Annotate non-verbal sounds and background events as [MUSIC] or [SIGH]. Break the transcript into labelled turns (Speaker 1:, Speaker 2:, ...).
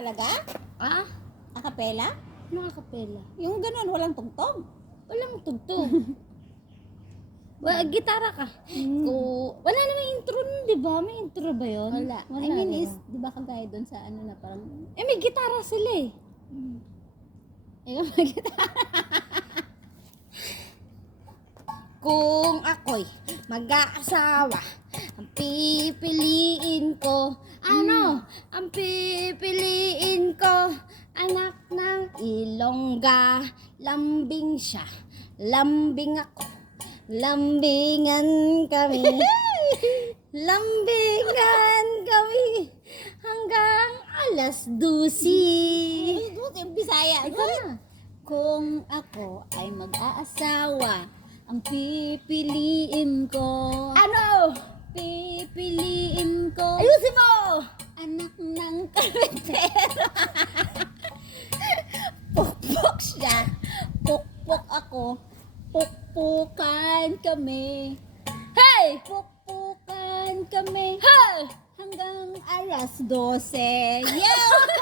Speaker 1: Talaga?
Speaker 2: Ah?
Speaker 1: Akapela?
Speaker 2: Mga kapela.
Speaker 1: Yung ganun, walang tugtog.
Speaker 2: Walang tugtog. [LAUGHS] Wa, gitara ka. Ko, wala namang intro nun, di ba? May intro ba yun?
Speaker 1: Wala. I mean, is,
Speaker 2: ba?
Speaker 1: di ba kagaya doon sa ano na parang,
Speaker 2: Eh, may gitara sila eh.
Speaker 1: eh, [LAUGHS] magkita.
Speaker 2: Kung ako'y mag-aasawa, ang pipiliin ko, ano? Ang pipiliin ko, anak ng ilongga, lambing siya, lambing ako, lambingan kami, [LAUGHS] lambingan kami, hanggang alas 12.
Speaker 1: Buti yung Bisaya.
Speaker 2: Ikaw na.
Speaker 1: Kung ako ay mag-aasawa, ang pipiliin ko,
Speaker 2: Ano?
Speaker 1: pipiliin ko,
Speaker 2: Ayusin mo!
Speaker 1: Ng karpentero. [LAUGHS] Pukpok siya, pukpok ako, pukpukan kami,
Speaker 2: Hey!
Speaker 1: pukpukan kami,
Speaker 2: Hey!
Speaker 1: hanggang alas 12. Yeah!